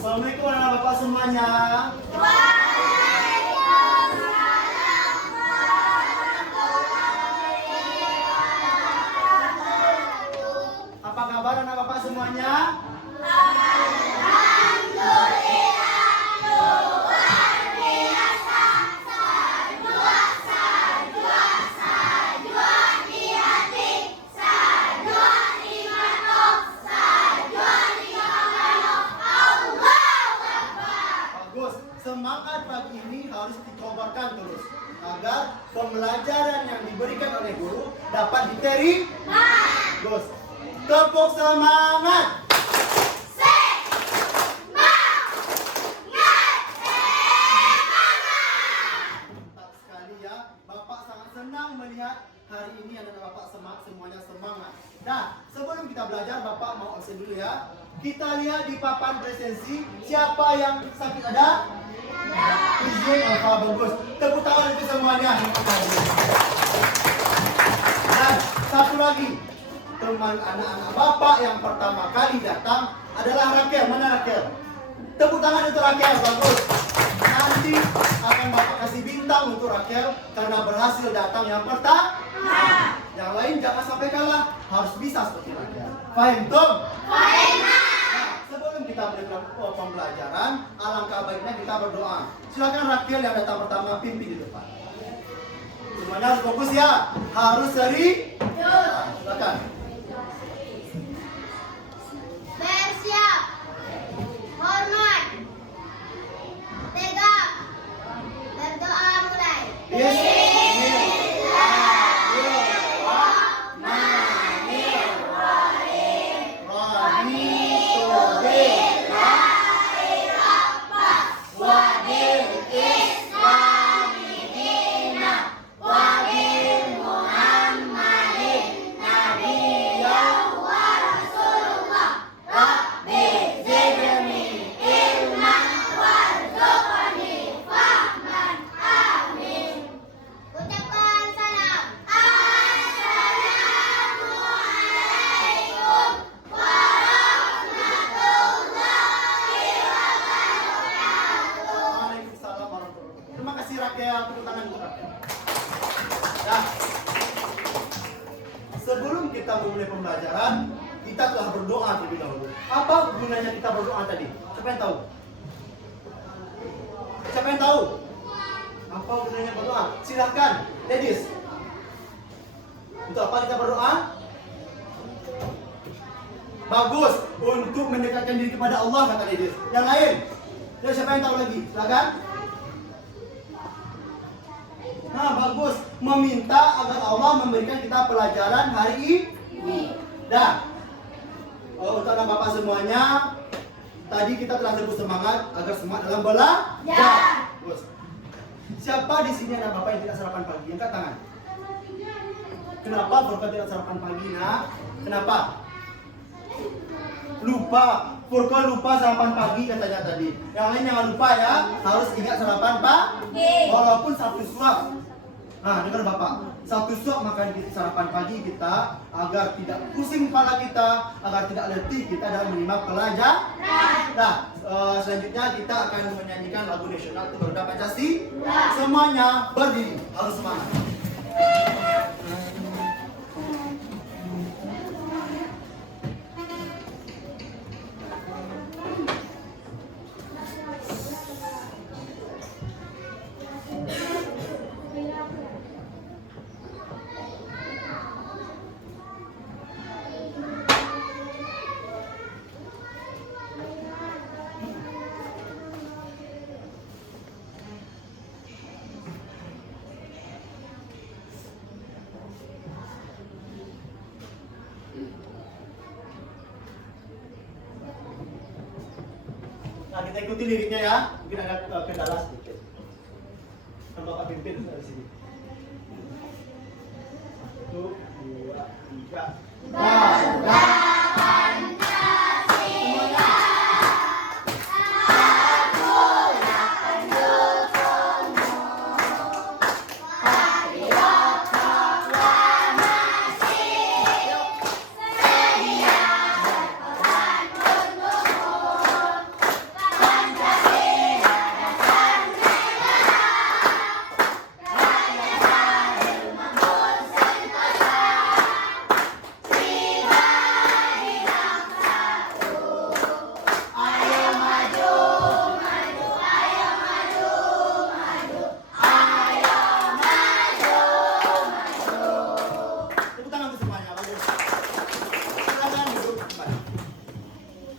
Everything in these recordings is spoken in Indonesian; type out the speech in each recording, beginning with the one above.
Assalamualaikum anak bapak semuanya. Apa kabar anak bapak semuanya? Semangat pagi ini harus dikobarkan terus agar pembelajaran yang diberikan oleh guru dapat diterima. Terus tepuk semangat. Mantap sekali ya. Bapak sangat senang melihat hari ini anak bapak semuanya semangat. Nah, sebelum kita belajar, bapak mau absen dulu ya. Kita lihat di papan presensi siapa yang sakit ada? Izin, bagus. Tepuk tangan itu semuanya. Dan satu lagi, teman anak-anak bapak yang pertama kali datang adalah Rakel. Mana Rakel? Tepuk tangan untuk Rakel, bagus. Nanti akan bapak kasih bintang untuk Rakel karena berhasil datang yang pertama. Yang lain jangan sampai kalah, harus bisa seperti Rakel. Fahim, Tom? Fahim. Sebelum kita berikan pembelajaran, alangkah baiknya kita berdoa. Silakan Rakel yang datang pertama pimpin di depan. Semuanya harus fokus ya, harus serius. Silakan. Bersiap, hormat, tegak, berdoa mulai. Sebelum kita memulai pembelajaran, kita telah berdoa terlebih dahulu. Apa gunanya kita berdoa tadi? Siapa yang tahu? Siapa yang tahu? Apa gunanya berdoa? Silakan, ladies. Untuk apa kita berdoa? Bagus, untuk mendekatkan diri kepada Allah, kata ladies. Yang lain? Ya, siapa yang tahu lagi? Silakan. Nah, bagus. Meminta agar Allah memberikan kita pelajaran hari ini. Dah. Untuk anak bapak semuanya, tadi kita telah sebut semangat agar semangat dalam belajar. Ya. Bagus. Siapa di sini anak bapak yang tidak sarapan pagi? Angkat tangan. Kenapa Furqan tidak sarapan pagi, nak? Kenapa? Lupa. Furqan lupa sarapan pagi katanya tadi. Yang lain jangan lupa ya, harus ingat sarapan pagi. Walaupun satu suap. Nah, dengar bapak, satu suap makan sarapan pagi kita agar tidak pusing kepala kita, agar tidak letih kita dalam menyimak pelajaran. Nah, selanjutnya kita akan menyanyikan lagu nasional itu Garuda Pancasila. Semuanya berdiri, harus semangat. Nah, kita ikuti liriknya ya. Mungkin ada kendala sedikit. Kan bapak pimpin dari sini. 1, 2, 3.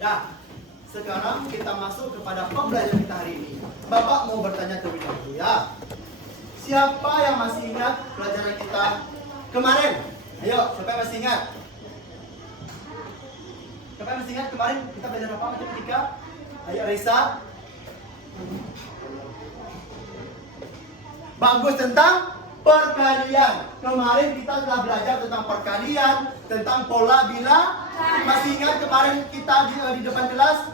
Nah, sekarang kita masuk kepada pembelajaran kita hari ini. Bapak mau bertanya terlebih dahulu ya. Siapa yang masih ingat pelajaran kita kemarin? Ayo, siapa yang masih ingat? Siapa yang masih ingat kemarin kita belajar apa matematika? Ayo Risa. Bagus, tentang perkalian. Kemarin kita telah belajar tentang perkalian, tentang pola bilang. Masih ingat kemarin kita di depan kelas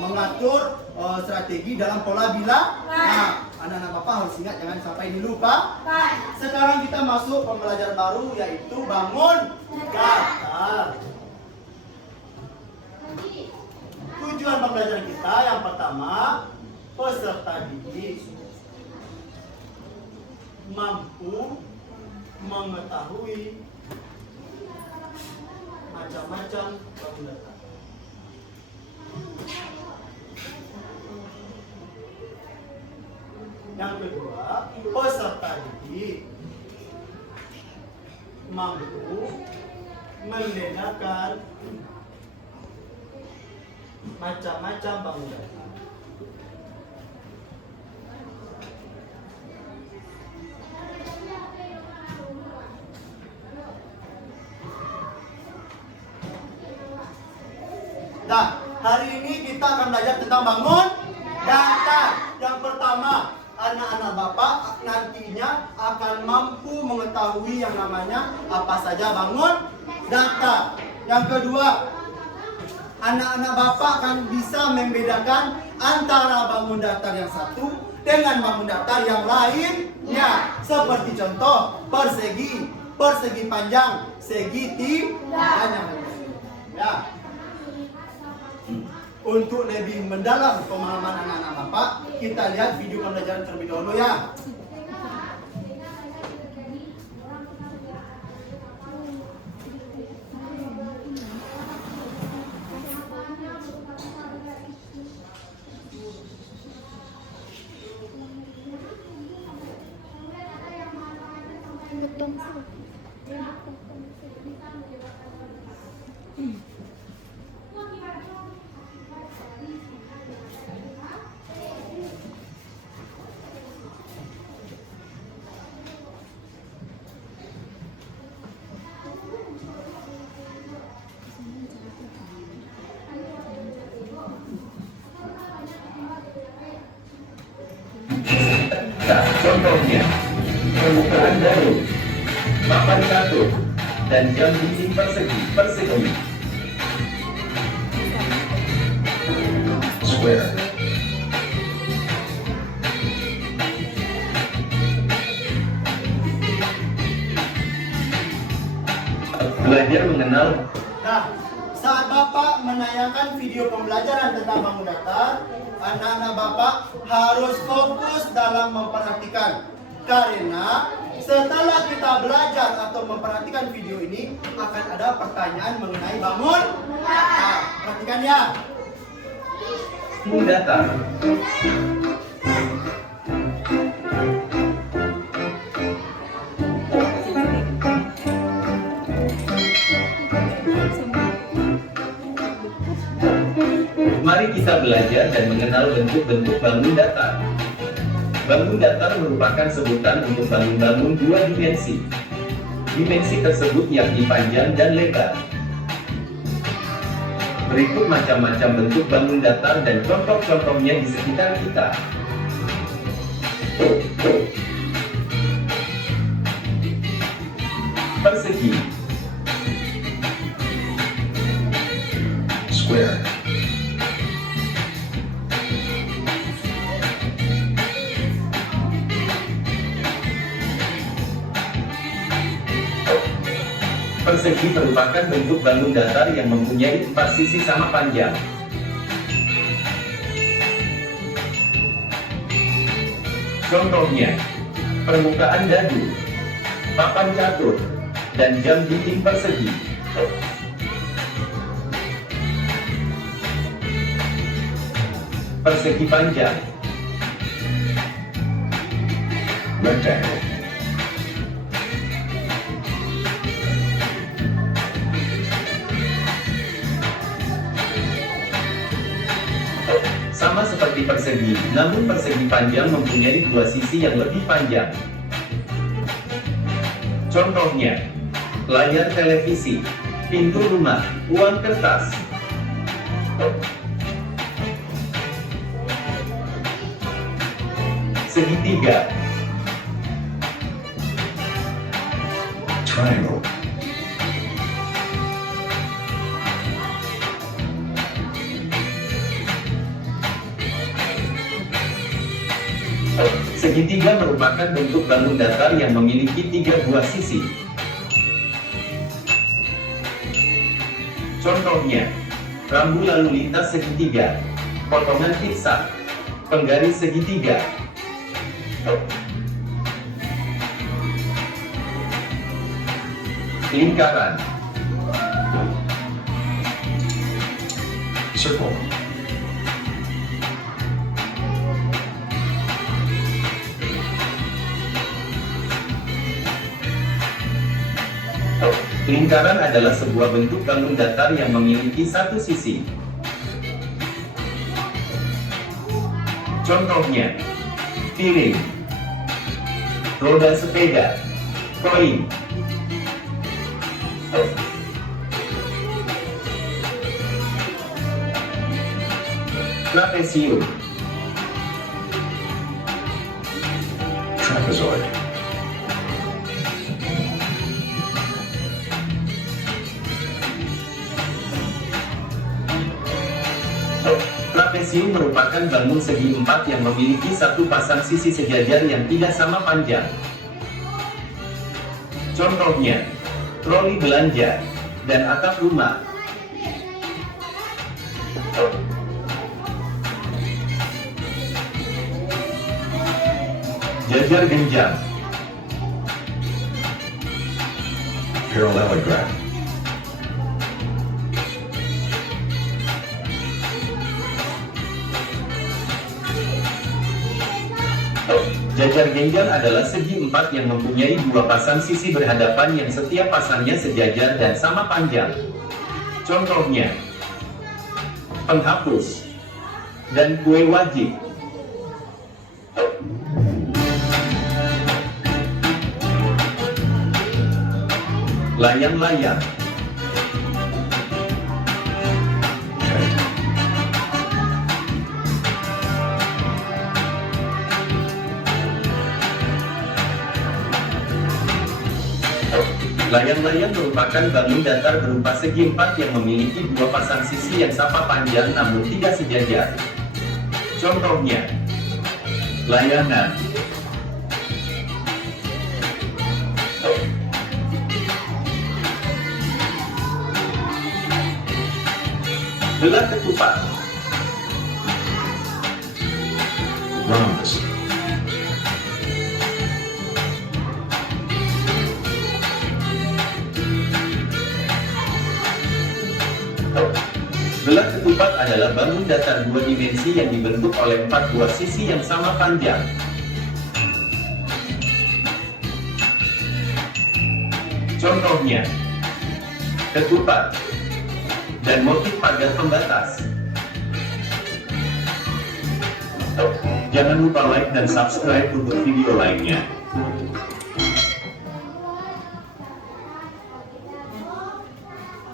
mengatur strategi dalam pola bilang? Nah, anak-anak Bapak harus ingat, jangan sampai dilupa. Sekarang kita masuk pembelajaran baru, yaitu bangun daftar. Tujuan pembelajaran kita yang pertama, peserta didik mampu mengetahui macam-macam bangun daftar. Yang kedua, peserta didik mampu membedakan macam-macam bangun daftar. Nah, hari ini kita akan belajar tentang bangun daftar. Yang pertama, anak-anak Bapak nantinya akan mampu mengetahui yang namanya apa saja bangun daftar. Yang kedua, anak-anak Bapak akan bisa membedakan antara bangun daftar yang satu dengan bangun daftar yang lainnya. Seperti contoh, persegi, persegi panjang, segitiga, dan yang lainnya. Ya. Untuk lebih mendalam pemahaman anak-anak Bapak, kita lihat video pembelajaran terlebih dahulu ya. Nah, contohnya, permukaan daun, papan catur, dan jam dinding persegi, square. Belajar mengenal. Nah, saat Bapak menayangkan video pembelajaran tentang bangun daftar, anak-anak Bapak harus fokus dalam memperhatikan. Karena setelah kita belajar atau memperhatikan video ini, akan ada pertanyaan mengenai bangun daftar. Perhatikan ya. Bangun datar. Mari kita belajar dan mengenal bentuk-bentuk bangun datar. Bangun datar merupakan sebutan untuk bangun-bangun dua dimensi. Dimensi tersebut yakni panjang dan lebar. Berikut macam-macam bentuk bangun datar dan contoh-contohnya di sekitar kita. Persegi, square, persegi merupakan bentuk bangun datar yang mempunyai 4 sisi sama panjang. Contohnya, permukaan dadu, papan catur, dan jam dinding persegi. Persegi panjang, rectangle. Sama seperti persegi, namun persegi panjang mempunyai dua sisi yang lebih panjang. Contohnya, layar televisi, pintu rumah, uang kertas. Segitiga. Triangle. Segitiga merupakan bentuk bangun datar yang memiliki tiga buah sisi. Contohnya, rambu lalu lintas segitiga, potongan pizza, penggaris segitiga. Lingkaran. Circle. Lingkaran adalah sebuah bentuk bangun datar yang memiliki satu sisi. Contohnya, piring, roda sepeda, koin. Trapesium. Trapezoid. Trapesium merupakan bangun segi empat yang memiliki satu pasang sisi sejajar yang tidak sama panjang. Contohnya, troli belanja dan atap rumah. Jajar genjang. Parallelogram. Jajar genjang adalah segi empat yang mempunyai dua pasang sisi berhadapan yang setiap pasangnya sejajar dan sama panjang. Contohnya, penghapus dan kue wajib. Layang-layang. Tent. Layang-layang merupakan bangun datar berupa segi empat yang memiliki dua pasang sisi yang sama panjang namun tidak sejajar. Contohnya, layangan. Gelar ketupat. Rhombus. Gelar ketupat adalah bangun datar dua dimensi yang dibentuk oleh empat buah sisi yang sama panjang. Contohnya, ketupat dan motif pagar pembatas. Jangan lupa like dan subscribe untuk video lainnya.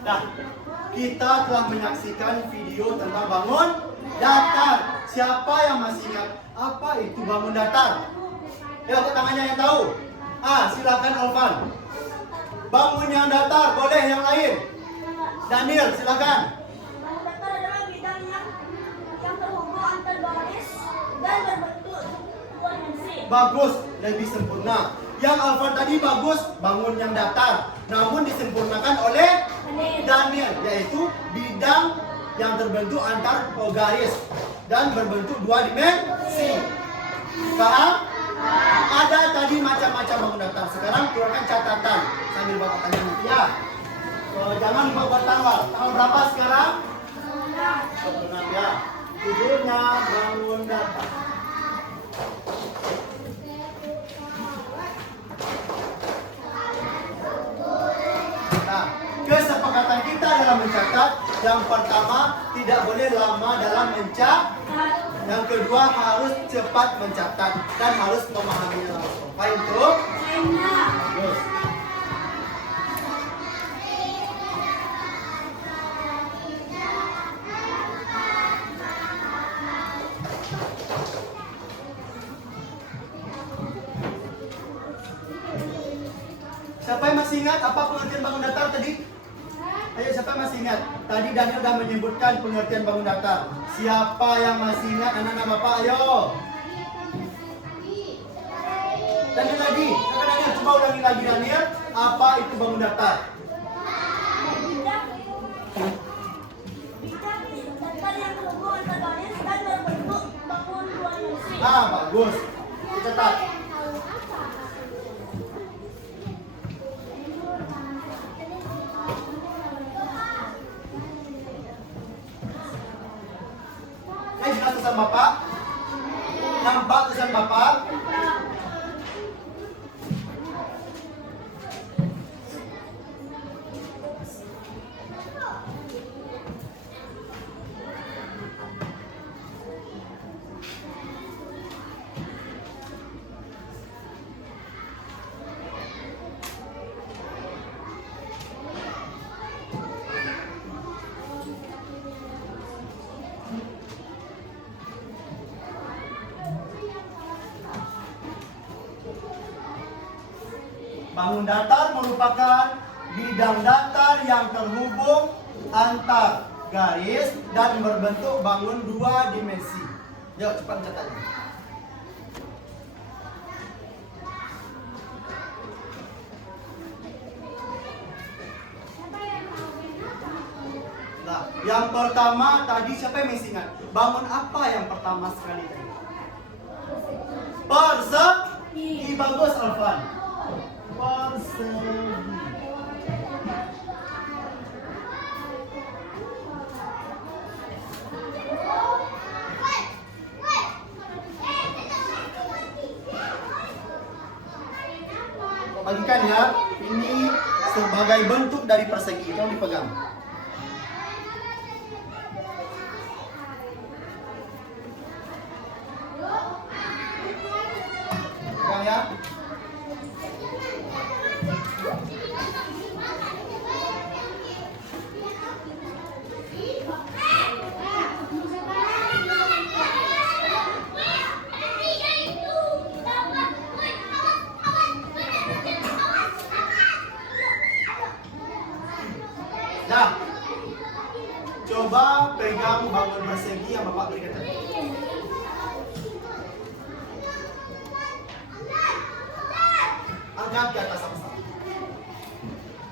Nah, kita telah menyaksikan video tentang bangun datar. Siapa yang masih ingat apa itu bangun datar? Angkat tangannya yang tahu. Silakan Alvan. Bangun yang datar, boleh yang lain. Daniel, silakan. Bangun datar adalah bidang yang terhubung antar baris dan berbentuk dua dimensi. Bagus, lebih sempurna. Yang Alvan tadi bagus, bangun yang datar. Namun disempurnakan oleh Daniel, yaitu bidang yang terbentuk antar garis dan berbentuk dua dimensi. Paham? Ada tadi macam-macam bangun datar. Sekarang keluarkan catatan sambil bapak tanya ya. Jangan lupa buat tanggal. Tanggal berapa sekarang? 26 ya. Judulnya bangun datar. Nah, kesepakatan kita adalah mencatat Yang pertama, tidak boleh lama dalam yang kedua, harus cepat mencatat dan harus memahaminya langsung. Faham tuh? Bagus. Siapa yang masih ingat apa pengertian bangun datar tadi? Ayo, siapa yang masih ingat? Tadi Daniel sudah menyebutkan pengertian bangun datar. Siapa yang masih ingat anak-anak Bapak? Ayo. Daniel lagi. Kakak Daniel, coba ulangi lagi Daniel. Apa itu bangun datar? Datar yang terhubung antar garis dan berbentuk bangun dua dimensi. Bagus. Dicatat. Jelas tulisan Bapak? Nampak tulisan Bapak? Bangun datar merupakan bidang datar yang terhubung antar garis dan berbentuk bangun dua dimensi. Yuk, cepat catatnya. Nah, yang pertama tadi siapa yang masih ingat? Bangun apa yang pertama sekali tadi? Persegi. Bagus, Alfan. Persegi. Bagikan ya, ini sebagai bentuk dari persegi. Tolong dipegang. Pegang ya. Nah, coba pegang bangun persegi yang Bapak berikan tadi. Angkat ke atas sama-sama.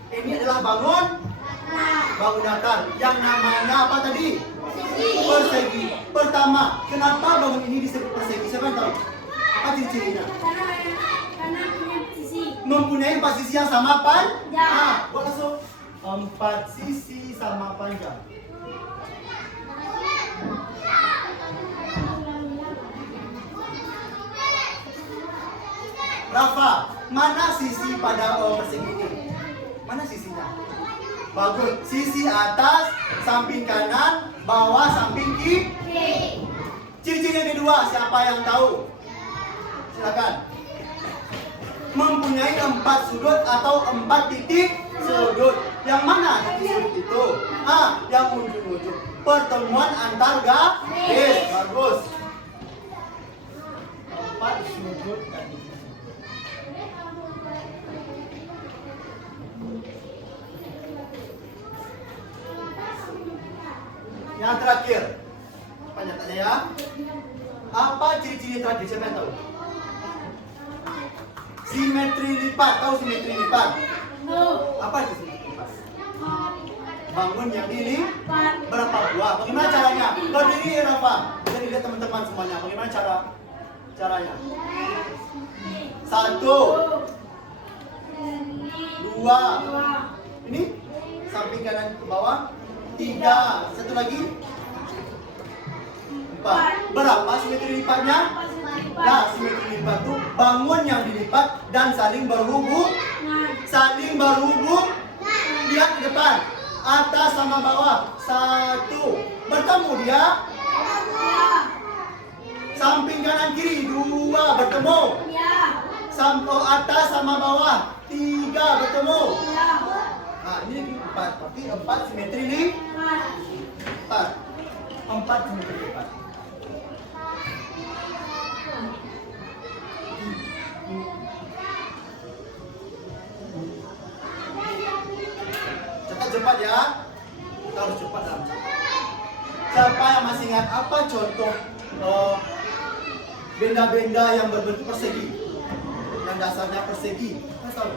Ini adalah bangun datar yang namanya apa tadi? Persegi. Pertama, kenapa bangun ini disebut persegi? Siapa yang tahu? Apa ciri-cirinya? Karena punya sisi. Mempunyai 4 sisi yang sama Ya. buat langsung 4 sisi sama panjang. Rafa, mana sisi pada persegi ini? Mana sisinya? Bagus. Sisi atas, samping kanan, bawah, samping kiri. Ciri-ciri yang kedua, siapa yang tahu? Silakan. Mempunyai 4 sudut atau 4 titik sudut. Yang mana titik sudut itu? Yang ujung-ujung. Pertemuan antar garis. Bagus. 4 sudut tadi. Yang terakhir, pernyataannya ya. Apa ciri-ciri terakhir? Siapa yang tahu? Simetri lipat. Tahu simetri lipat? Apa itu simetri lipat? Bangun yang dilipat berapa buah? Bagaimana caranya? Berdiri Rafa. Bisa dilihat teman-teman semuanya. Bagaimana caranya? 1, 2. Ini samping kanan ke bawah. 3. Satu lagi. 4. Berapa simetri lipatnya? Nah, simetri lipat itu bangun yang dilipat dan saling berhubung. Lihat ke depan. Atas sama bawah. 1. Bertemu dia. Samping kanan kiri. 2. Bertemu. Atas sama bawah. 3. Bertemu. Nah, ini 4. Tapi 4 simetri nih. 4. 4 simetri 4. Cepat ya. Kita harus cepat dalam cepat. Siapa yang masih ingat apa contoh benda-benda yang berbentuk persegi? Yang dasarnya persegi. Mas tahu?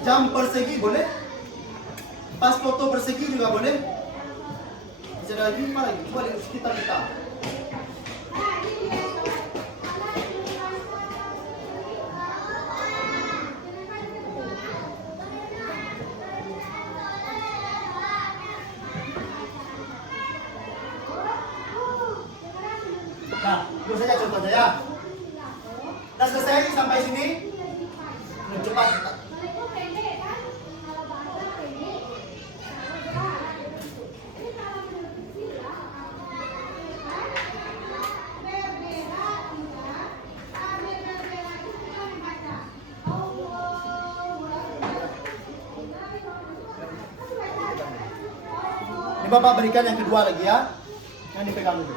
Jam persegi boleh? Pas foto persegi juga boleh? Bisa ada lagi apa lagi? Coba di sekitar kita. Nah, itu saja contohnya ya. Nah, selesai sampai sini. Cepat. Ini Bapak berikan yang kedua lagi ya. Yang dipegang dulu.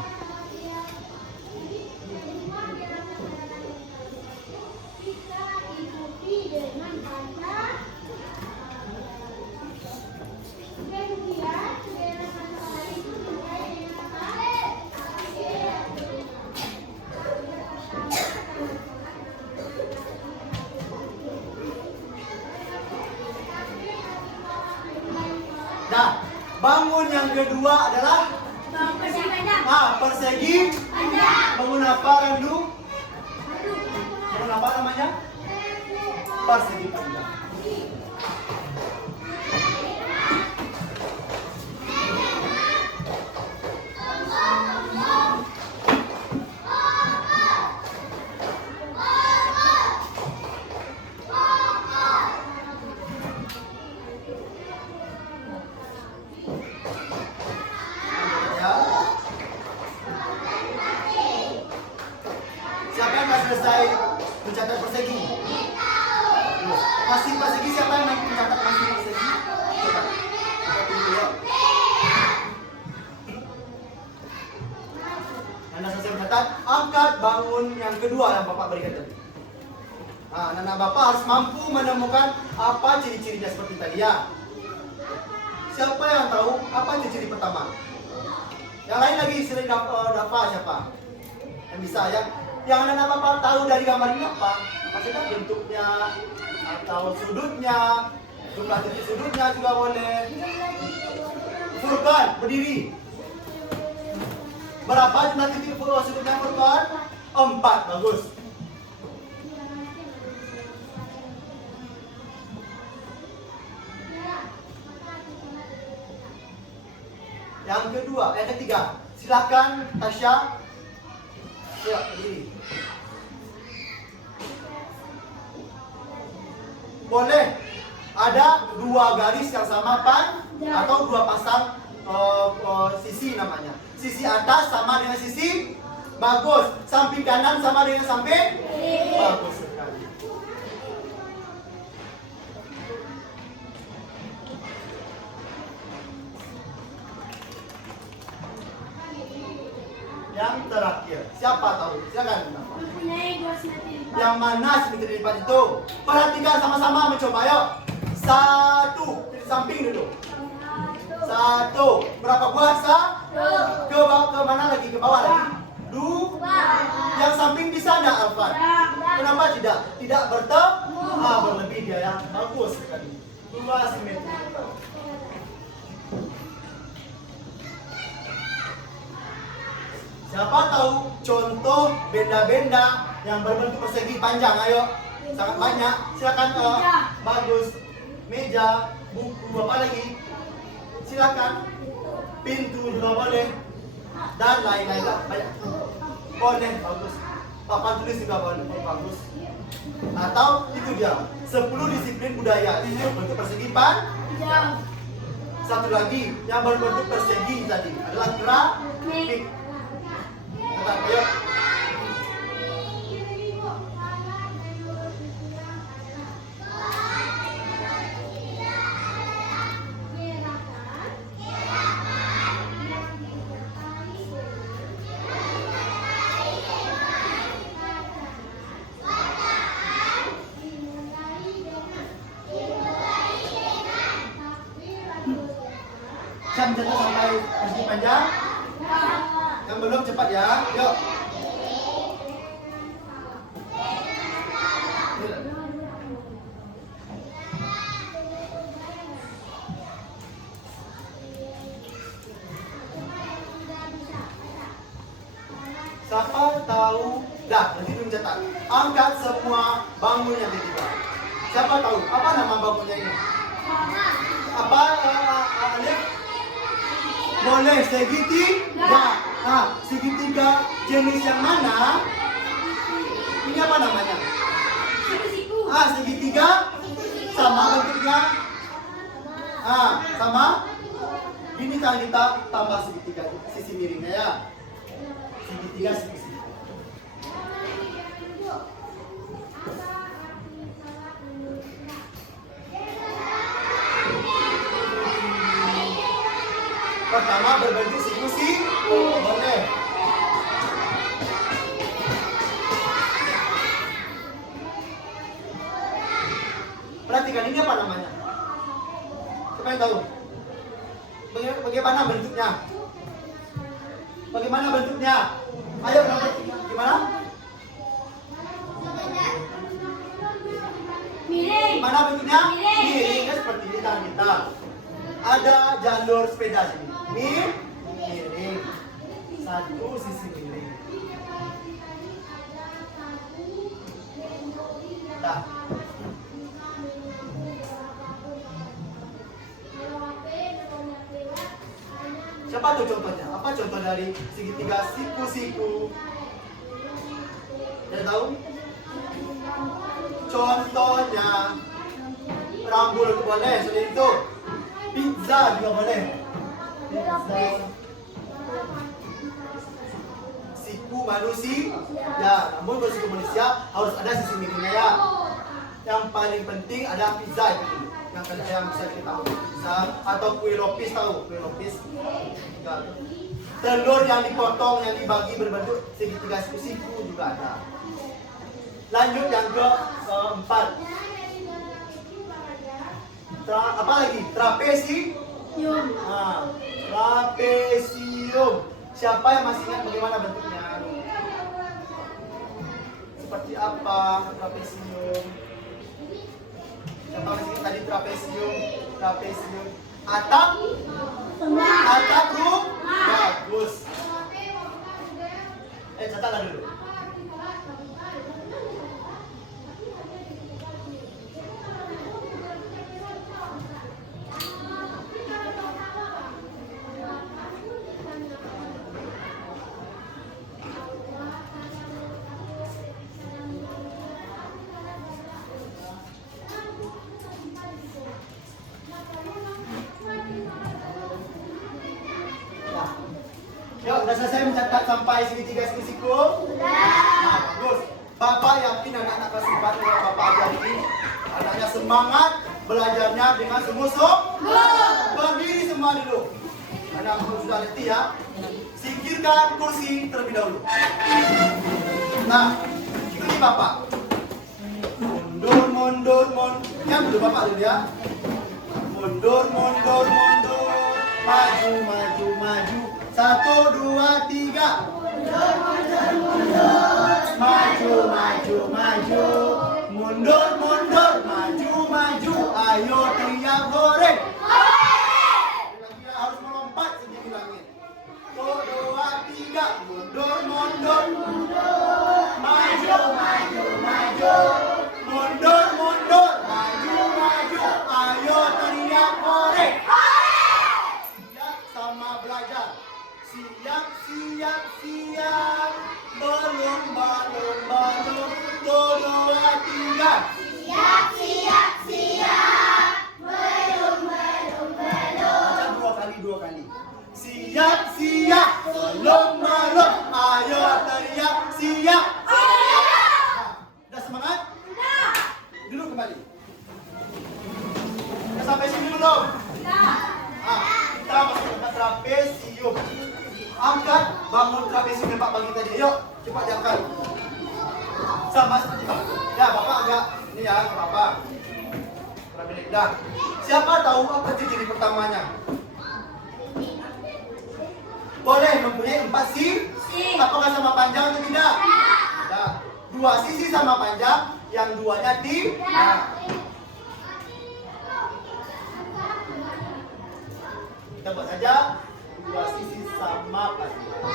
Nah, bangun yang kedua adalah persegi. Bangun apa Randu? Bangun apa namanya? Persegi panjang. Siapa yang sudah selesai mencatat persegi? Masih persegi, siapa yang mencatat masih persegi? Coba. Tunggu ya. Anda selesai mencatat, angkat bangun yang kedua yang Bapak berikan tadi. Nah, anak Bapak harus mampu menemukan apa ciri-cirinya seperti tadi ya. Siapa yang tahu apa ciri-ciri pertama? Yang lain lagi sering dapat siapa? Yang bisa ya. Yang anak Bapak tahu dari gambar ini apa? Maksudnya bentuknya atau sudutnya, jumlah titik sudutnya juga boleh. Furqan berdiri. Berapa jumlah titik sudutnya Furqan? 4, bagus. Yang kedua, yang ketiga, silakan Tasya. Ya, berdiri. Boleh ada 2 garis yang sama atau 2 pasang sisi namanya. Sisi atas sama dengan sisi bagus. Samping kanan sama dengan samping bagus sekali. Yang terakhir, siapa tahu? Silakan. Yang mana simetri lipat itu? Perhatikan sama-sama mencoba yuk. 1, di samping dulu. 1, berapa buah? 1. Ke bawah, ke mana lagi? Ke bawah lagi. 2. Yang samping bisa enggak Alfan? Kenapa tidak? Tidak bertemu. Berlebih dia ya. Bagus sekali. 2 simetri. Siapa tahu contoh benda-benda yang berbentuk persegi panjang? Ayo, sangat banyak. Silakan. Bagus. Meja, buku, apa lagi? Silakan. Pintu juga boleh. Dan lain-lain banyak. Boleh, bagus. Papan tulis juga bagus. Atau itu dia 10 disiplin budaya. Ini bentuk persegi panjang. Satu lagi yang berbentuk persegi tadi adalah grafik. Kata ayo. Saya mencatat sampai persegi panjang. Yang belum cepat ya, yuk. Siapa tahu? Dah, nanti mencatat. Angkat semua bangun yang ketiga. Siapa tahu? Apa nama bangunnya ini? Apa? Alif? Boleh segitiga. Segitiga jenis yang mana? Ini apa namanya? Segitiga sama bentuknya. Sama. Ini kan kita tambah segitiga sisi miringnya ya. Segitiga sisi. Pertama berbentuk siku-siku. Boleh. Perhatikan ini apa namanya? Siapa yang tahu? Bagaimana bentuknya? Bagaimana bentuknya? Ayo gimana? Miring. Gimana bentuknya? Miring. Miring kan seperti ini tangan kita. Ada jalur sepeda sini. Miring. Satu sisi miring. Dah. Siapa tuh contohnya? Apa contoh dari segitiga siku-siku? Ada tahu? Contohnya rambut boleh, selain itu pizza juga boleh. Pizza. Siku manusia, ya, namun kalau siku manusia harus ada sisi miringnya ya. Yang paling penting ada pizza itu dulu. Yang bisa kita tahu pizza atau kue lopis, tahu kue lopis? Telur yang dipotong yang dibagi berbentuk segitiga siku-siku juga ada. Lanjut yang keempat. Apa lagi? Trapesium. Trapesium. Siapa yang masih ingat bagaimana bentuknya? Seperti apa trapesium? Siapa masih ingat tadi trapesium? Atap? Atap rumah. Bagus. Catatlah dulu. Yuk, udah selesai mencatat sampai segitiga siku-siku? Bagus. Bapak yakin anak-anak kelas 4 yang Bapak ajari, anaknya semangat belajarnya dengan sungguh-sungguh. Berdiri semua dulu. Anak sudah letih ya. Singkirkan kursi terlebih dahulu. Nah, ikuti Bapak. Mundur. Yang dulu Bapak dulu ya. Mundur. Maju. 1, 2, 3. Mundur. Maju. Ayo teriak hore. Kira-kira harus melompat sedikit langit. 1, 2, 3. Mundur. Maju. Mundur. Maju. Ayo teriak hore. Siap sama belajar. Siap, siap, siap. Belum, belum, belum. 1, 2, 3. Siap, siap, siap. Belum. Baca dua kali. Siap, siap. Belum, belum. Ayo teriak siap. Udah semangat? Duduk kembali. Udah sampai sini belum? Kita masuk ke trapesium. Angkat, bangun trapesium yang Pak bagi tadi. Yuk, cepat diangkat. Sama seperti Pak. Ya, Bapak agak ini ya, Bapak. Dah. Siapa tahu apa ciri pertamanya? Boleh mempunyai 4 sisi. Apakah sama panjang atau tidak? Tidak. 2 sisi sama panjang, yang 2-nya tidak. Kita buat saja 2 sisi sama panjang.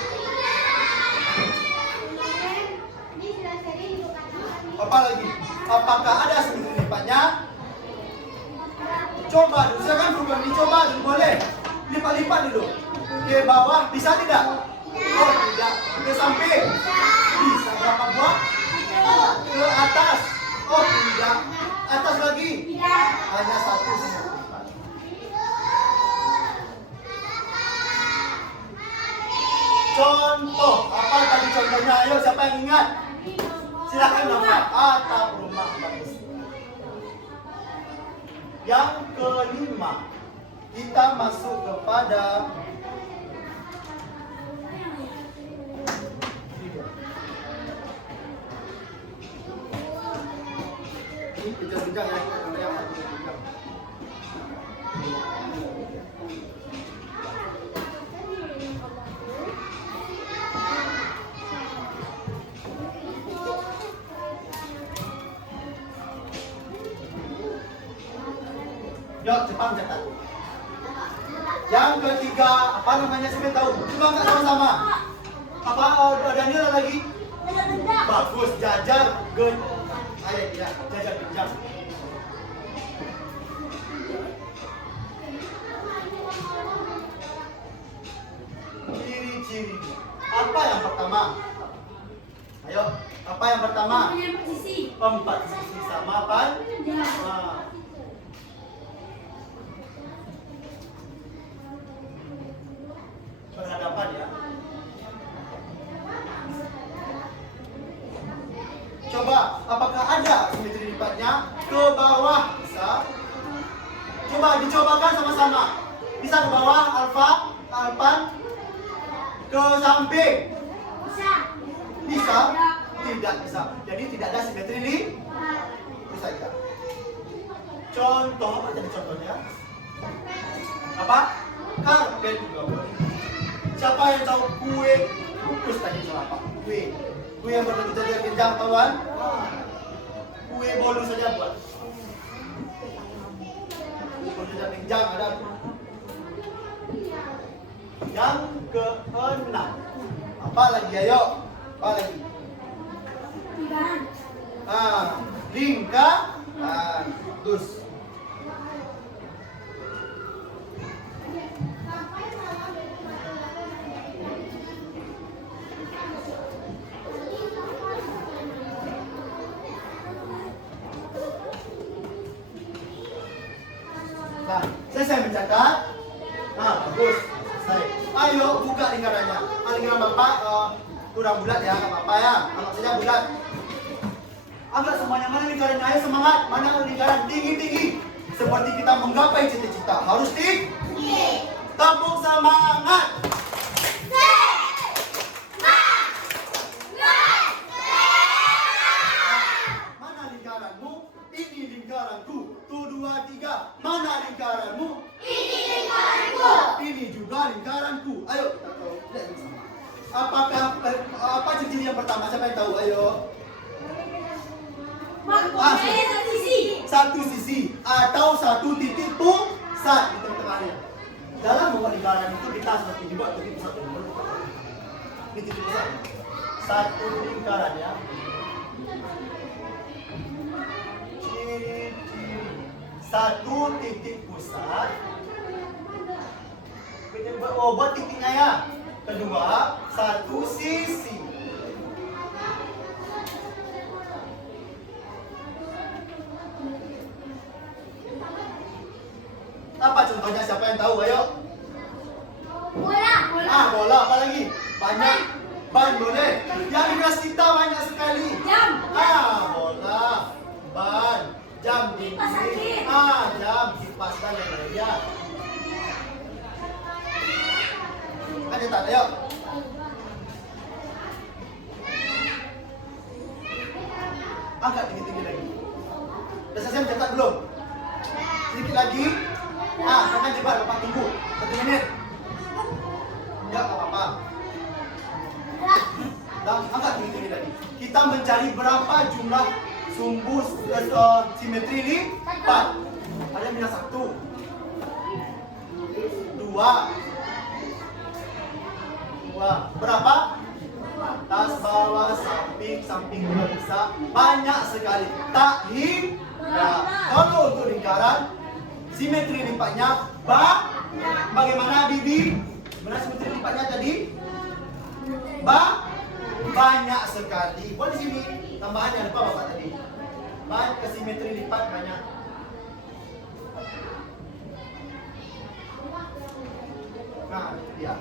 Apa lagi? Apakah ada sisi lipatnya? Coba dulu, silakan bukan dicoba dulu, boleh. Lipat-lipat dulu. Ke bawah, bisa tidak? Oh tidak. Ke samping? Bisa. Berapa buah? Ke atas? Oh tidak. Atas lagi? Hanya 1 sisi lipat. Contoh, apa tadi contohnya? Ayo, siapa yang ingat? Silakan nama atap rumah. Bagus. Yang kelima, kita masuk kepada ini bincang-bincang ya, kita yang bincang. Yuk, cepat catat. Yang ketiga, apa namanya saya tahu? Coba nggak sama-sama. Apa Daniel lagi? Bagus, jajar gen. Ayo ya, jajar genjang. Ciri-ciri. Apa yang pertama? Ayo, apa yang pertama? 4 sisi sama pan. Berhadapan ya. Coba, apakah ada simetri lipatnya? Ke bawah bisa. Coba dicobakan sama-sama. Bisa ke bawah, alpan. Ke samping. Bisa? Tidak bisa. Jadi tidak ada simetri lipat. Bisa tidak. Contoh, apa jadi contohnya? Apa? Karpet juga boleh. Siapa yang tahu kue kukus tadi soal apa? Kue yang berbentuk jajar genjang, tahu kan? Kue bolu saja buat. Bolu jajar genjang ada. Yang keenam, apa lagi? Ayo, apa lagi? Lingkaran. Terus. Nah, selesai mencatat. Nah, bagus. Selesai. Ayo buka lingkarannya. Lingkaran Bapak kurang bulat ya, nggak apa-apa ya. Anggap saja bulat. Anggap semuanya. Mana lingkarannya? Ayo semangat. Mana lingkaran? Tinggi-tinggi. Seperti kita menggapai cita-cita. Harus tinggi. Tepuk semangat. Mana lingkaranmu? Ini lingkaranku. 1, 2, 3. Mana lingkaranmu? Ini lingkaranku. Ini juga lingkaranku. Ayo kita tahu. Lihat bersama. Apakah apa ciri yang pertama? Siapa yang tahu? Ayo. Satu sisi atau satu titik pusat di tengahnya. Dalam membuat lingkaran itu kita seperti dibuat titik pusat dulu. Ini titik pusat. Satu lingkaran ya. Ciri-ciri. Satu titik pusat. Buat titiknya ya. Kedua, satu sisi. Apa contohnya? Siapa yang tahu? Ayo. Bola. Bola. Apa lagi? Banyak. Ban boleh. Yang di kelas kita banyak sekali. Jam. Bola. Ban. Jam Kipas dinding. angin. Jam. Kipas dan yang lainnya. Lanjutan, ayo. Angkat tinggi-tinggi lagi. Udah selesai mencetak belum? Sedikit lagi. Jangan cepat, Bapak tunggu 1 menit. Ya, nggak apa-apa. Dan angkat tinggi-tinggi lagi. Kita mencari berapa jumlah sumbu simetri lipat. Ada yang bilang 1, 2. Berapa? Atas, bawah, samping juga bisa. Banyak sekali. Tak hingga. Kalau untuk lingkaran, simetri lipatnya bagaimana, Bibi? Mana simetri lipatnya tadi? Banyak sekali. Buat di sini tambahannya lupa Bapak tadi. Banyak simetri lipat banyak. Nah, ya.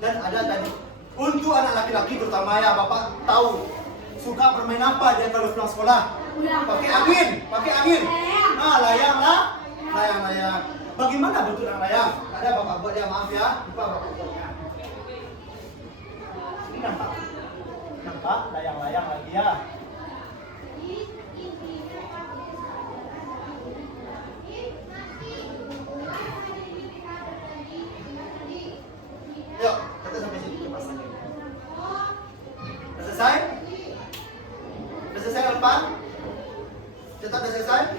Dan ada tadi untuk anak laki-laki terutama ya, Bapak tahu suka bermain apa dia kalau pulang sekolah? Pakai angin. Layang. Bagaimana bentuk layang? Ada Bapak buat dia, maaf ya, lupa Bapak buatnya. Ini nampak layang-layang lagi ya. Yuk, kita sampai sini coba saja. Udah selesai? Udah selesai depan? Cetak udah selesai?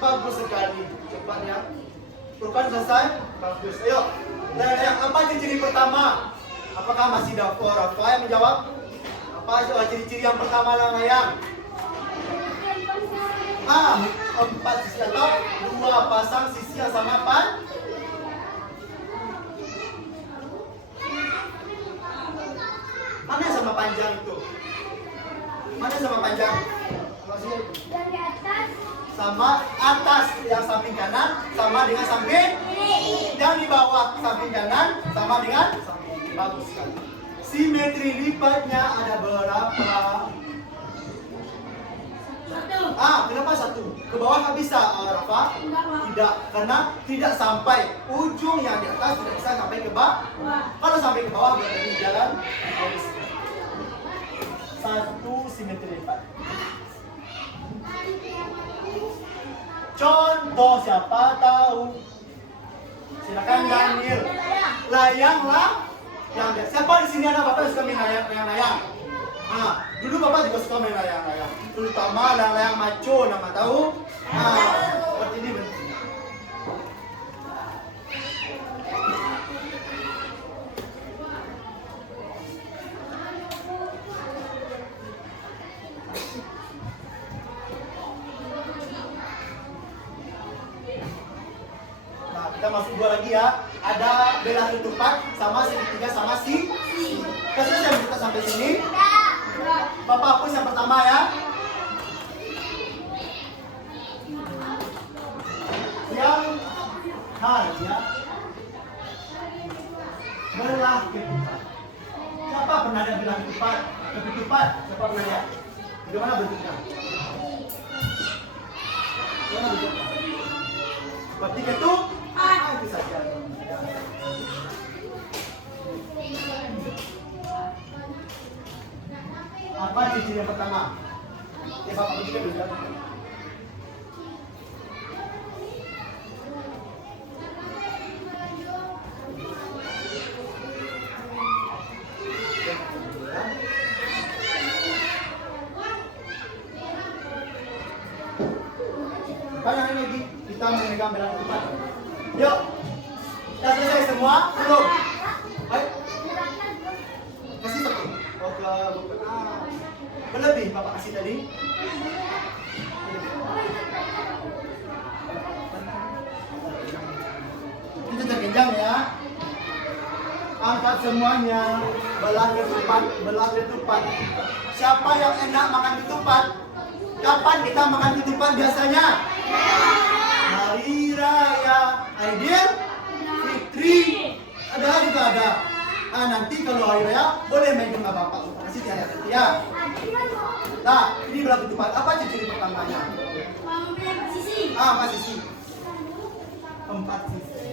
Bagus sekali. Cepat ya. Bukan selesai? Bagus. Ayo. Layang apa ciri-ciri pertama? Apakah masih ada Rafa yang menjawab? Apa ciri-ciri yang pertama layang? 4 sisi atau 2 pasang sisi yang sama pan? Mana yang sama panjang itu? Mana yang sama panjang? Maksudnya Dari atas. sama atas yang samping kanan sama dengan samping yang di bawah samping kanan sama dengan samping kiri. Bagus sekali. Simetri lipatnya ada berapa? 1. Kenapa 1? Ke bawah nggak bisa, Rafa? Tidak, karena tidak sampai ujung yang di atas tidak bisa sampai ke bawah. Kalau sampai ke bawah berarti jalan bagus. 1 simetri lipat. Contoh siapa tahu? Silakan Daniel. Layang lah. Yang biasa. Siapa di sini ada Bapak yang suka main layang? Dulu Bapak juga suka main layang-layang. Terutama layang maco, nama tahu? Seperti ini bentuknya. Kita masuk 2 lagi ya. Ada belah ketupat sama segitiga sama si. Selesai kita sampai sini. Bapak hapus yang pertama ya. Yang ya. Belah ketupat. Siapa pernah ada belah ketupat? Ketupat. Siapa pernah lihat? Bagaimana bentuknya? Bagaimana bentuknya? Seperti ketupat. Itu saja. Apa ciri yang pertama? Ya Bapak juga bilang. Banyak lagi kita memegang belah ketupat. Yuk, kita selesai semua? Belum? Ayo. Kasih 1. Berlebih Bapak kasih tadi. Kita tergenjang ya. Angkat semuanya. Belah ketupat, belah ketupat. Siapa yang enak makan ketupat? Kapan kita makan ketupat biasanya? Hari Raya Aidil Fitri. Ada juga ada. Ah, nanti kalau hari raya boleh main ke rumah bapak. Kasih tiada ya. Nah, ini belah ketupat. Apa ciri pertamanya? Ah, 4 sisi. 4 sisi.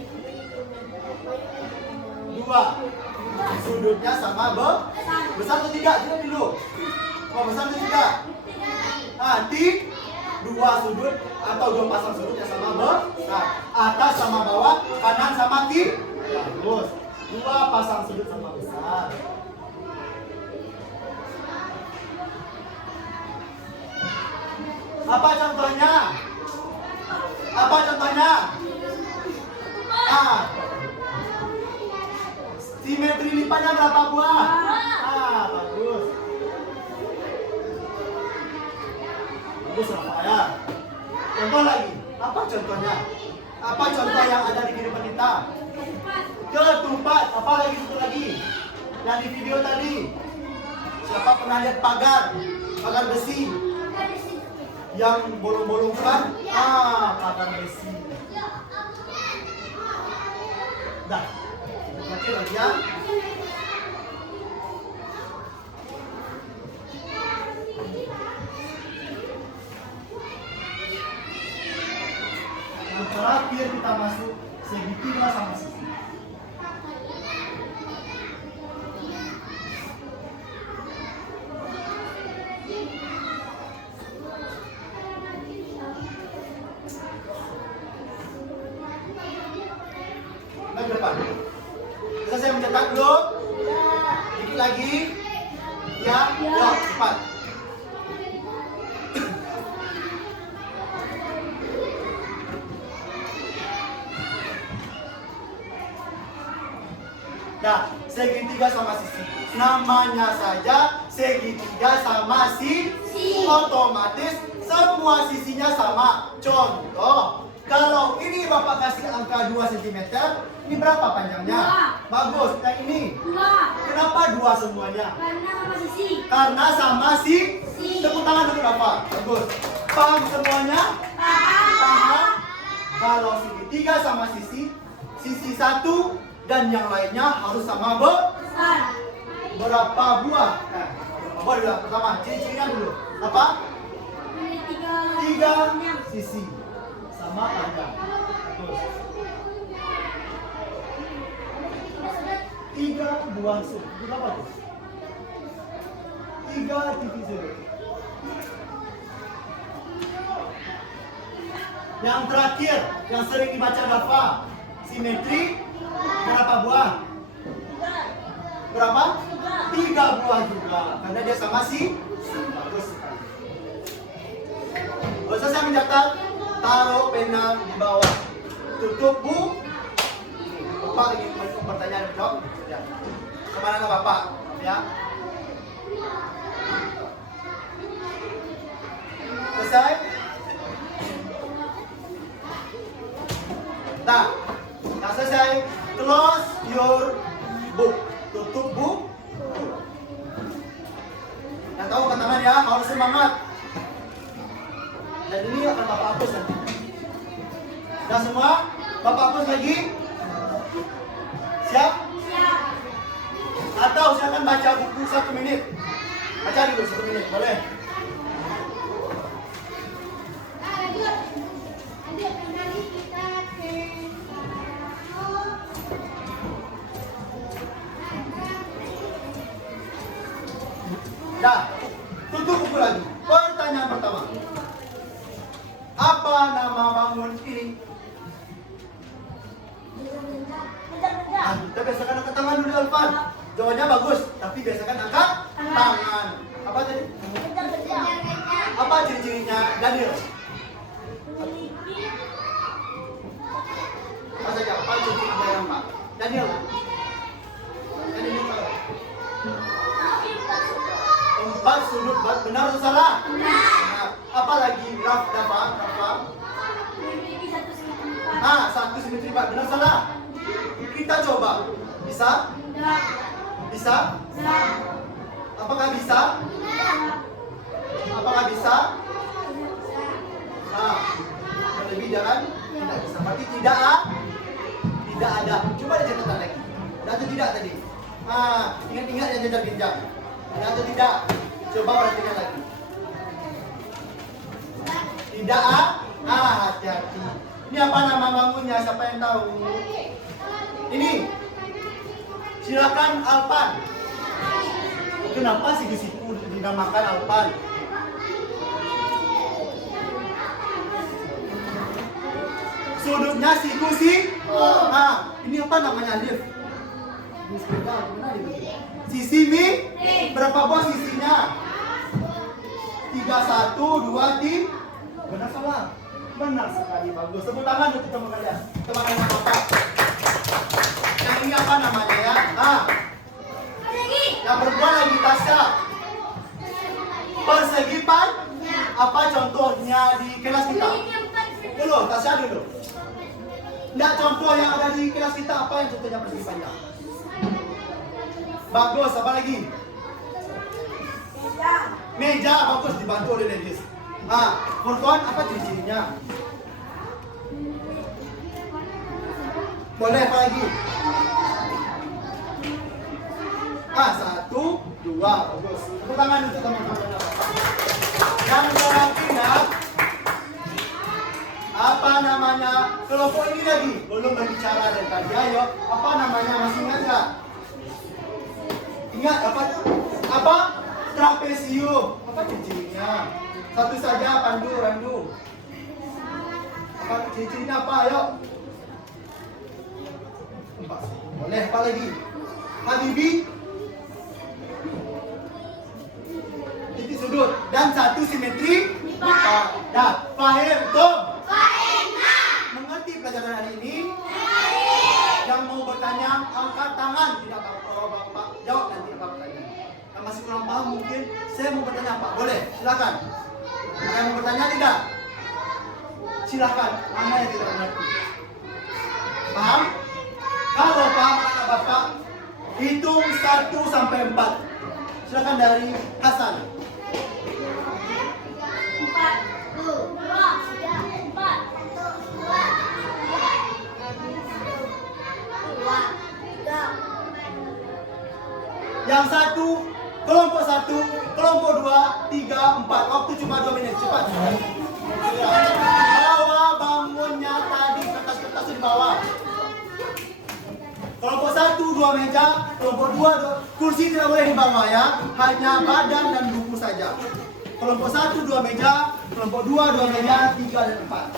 2. Sudutnya sama besar atau tidak? Tidak dulu. Oh, besar atau tidak? Nanti 2 sudut atau 2 pasang sudut yang sama besar. Atas sama bawah, kanan sama kiri. Bagus. 2 pasang sudut sama besar. Apa contohnya? Apa contohnya? Ah. Simetri lipatnya berapa buah? Ah, bagus. Bagus apa ya? Contoh lagi. Apa contohnya? Apa contoh yang ada di kehidupan kita? Ketupat. Apa lagi itu lagi? Yang di video tadi. Siapa pernah lihat pagar? Pagar besi. Yang bolong-bolong kan? Ah, pagar besi. Dah. Oke lagi ya. Yang terakhir kita masuk segitiga sama sisi. Ke depan. Bisa saya mencetak dulu? Dikit lagi. Ya, ya, cepat. Nah, segitiga sama sisi. Namanya saja segitiga sama sisi. Otomatis semua sisinya sama. Contoh, kalau ini Bapak kasih angka 2 cm, ini berapa panjangnya? 2. Bagus, yang ini. 2. Kenapa 2 semuanya? Karena sama sisi. Karena sama sisi. Tepuk tangan dulu Bapak. Bagus. Paham semuanya? Paham? Kalau segitiga sama sisi, sisi satu dan yang lainnya harus sama Besar. berapa buah? Nah, berapa buah dulu? Pertama, ciri-cirinya dulu. Apa? Ini 3 sisi. Sama panjang. Bagus. 3 buah sudut. Berapa tuh? 3 titik sudut. Yang terakhir, yang sering dibaca Dafa, simetri berapa buah? Berapa? 3 buah juga. Karena dia sama si. Bagus sekali. Kalau saya mencatat, taruh pena di bawah. Tutup bu. Bapak ingin pertanyaan jawab. Ya. Kemana Bapak? Ya. Selesai? Nah, yang selesai. Close your book. Tutup buku. Yang tahu katakan ya, harus semangat. Dan ini akan Bapak hapus nanti. Sudah semua? Bapak hapus lagi? Siap? Siap. Atau silakan baca buku 1 menit. Baca dulu 1 menit, boleh? Dah, tutup buku lagi. Pertanyaan pertama. Apa nama bangun ini? Bentar. Kita biasakan angkat tangan dulu Alfan. Jawabannya bagus, tapi biasakan angkat tangan. Apa tadi? Bentar. Apa ciri-cirinya Daniel? Memiliki Apa saja? Apa ciri-cirinya yang Pak? Daniel. Daniel apa? 4 sudut, benar atau salah? Benar. Apa lagi? Rafa. memiliki 1 cm. Ah, 1 simetri 4, benar salah? Kita coba. Bisa? Bisa? Apakah bisa? Apakah bisa? Nah, lebih jangan tidak bisa. Berarti tidak ada. Coba dia catatan lagi. Ada atau tidak tadi? Ingat-ingat yang jeda pinjam. Ada atau tidak? Coba perhatikan lagi. Tidak hati-hati. Ini apa nama bangunnya? Siapa yang tahu? Ini. Silakan Alpan. Kenapa sih di situ dinamakan Alpan? Sudutnya siku sih. Ini apa namanya lift? Sisi mi? Berapa bos sisinya? 3, 1, 2, 3. Benar salah? Benar sekali, bagus. Tepuk tangan untuk teman kalian. Teman kalian apa? Yang ini apa namanya ya? Yang perempuan lagi Tasya. Persegi pan? Apa contohnya di kelas kita? Dulu, Tasya dulu. Nggak, contoh yang ada di kelas kita apa yang contohnya persegi panjang? Bagus, apa lagi? Meja, bagus, dibantu oleh ladies. Perempuan apa ciri-cirinya? Boleh apa lagi? 1, 2, bagus. Tepuk tangan untuk teman-teman. Yang terakhir, apa namanya kelompok ini lagi? Belum berbicara dari tadi. Ayo, apa namanya? Masih ingat nggak? Ingat apa? Trapesium. Apa ciri-cirinya? Satu saja, Randu. Apa ciri-cirinya apa? Ayo. Boleh apa lagi? Habibi. Titik sudut dan satu simetri. Dah, Fahim, Tom. Mengerti pelajaran hari ini? Yang mau bertanya, angkat tangan. Tidak apa-apa, Bapak. Jawab nanti apa pertanyaan. Yang masih kurang paham mungkin, saya mau bertanya Pak. Boleh, silakan. Yang mau bertanya tidak? Silakan. Mana yang tidak mengerti? Paham? Kalau paham, kata Bapak, hitung 1 sampai 4. Silakan dari Hasan. 4, 2, 3, 4. Yang satu, kelompok 1, kelompok 2, 3, 4. Waktu cuma 2 menit, cepat. Bawa bangunnya tadi, kertas-kertas di bawah. Kelompok 1, 2 meja, kelompok 2, kursi tidak boleh dibawa ya. Hanya badan dan buku saja. Kelompok 1, 2 meja, kelompok 2, 2 meja, 3 dan 4.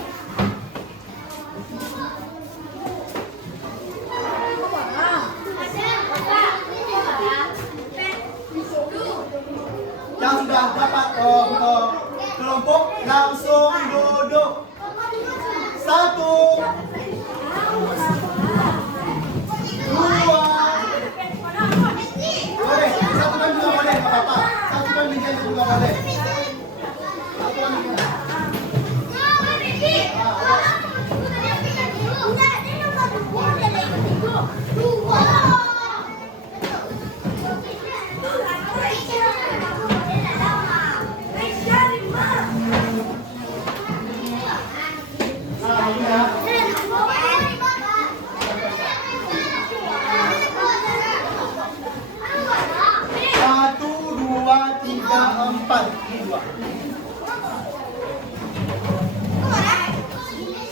Yang sudah dapat kelompok langsung duduk. 1, 2. Boleh, satukan juga boleh, Bapak. Satukan meja juga boleh. Satukan meja.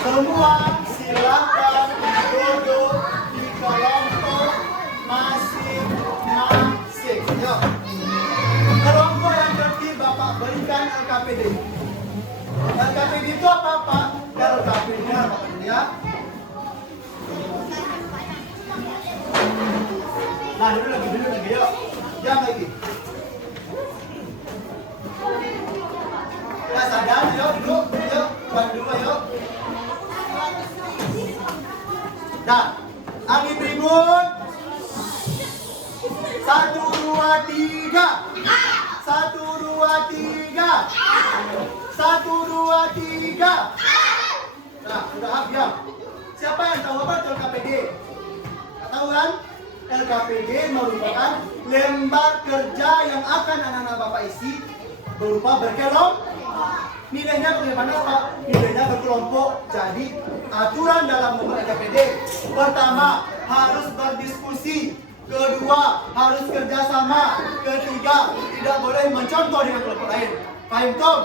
Semua silakan duduk di kelompok masing-masing. Yuk. Kelompok yang tertib Bapak berikan LKPD. LKPD itu apa? LKPD apa ya? Nah, dulu lagi yuk. Jangan lagi. Ya sadar, yuk duduk, yuk buat dulu yuk. Dah, angin tribun. 1, 2, 3. 1, 2, 3. 1, 2, 3. Nah, sudah habis ya. Siapa yang tahu apa itu LKPD? Tak tahu kan? LKPD merupakan lembar kerja yang akan anak-anak Bapak isi berupa berkelompok. Nilainya bagaimana Pak? Nilainya berkelompok. Jadi aturan dalam nomor LKPD, pertama harus berdiskusi, kedua harus kerjasama, ketiga tidak boleh mencontoh dengan kelompok lain. Paham Tom?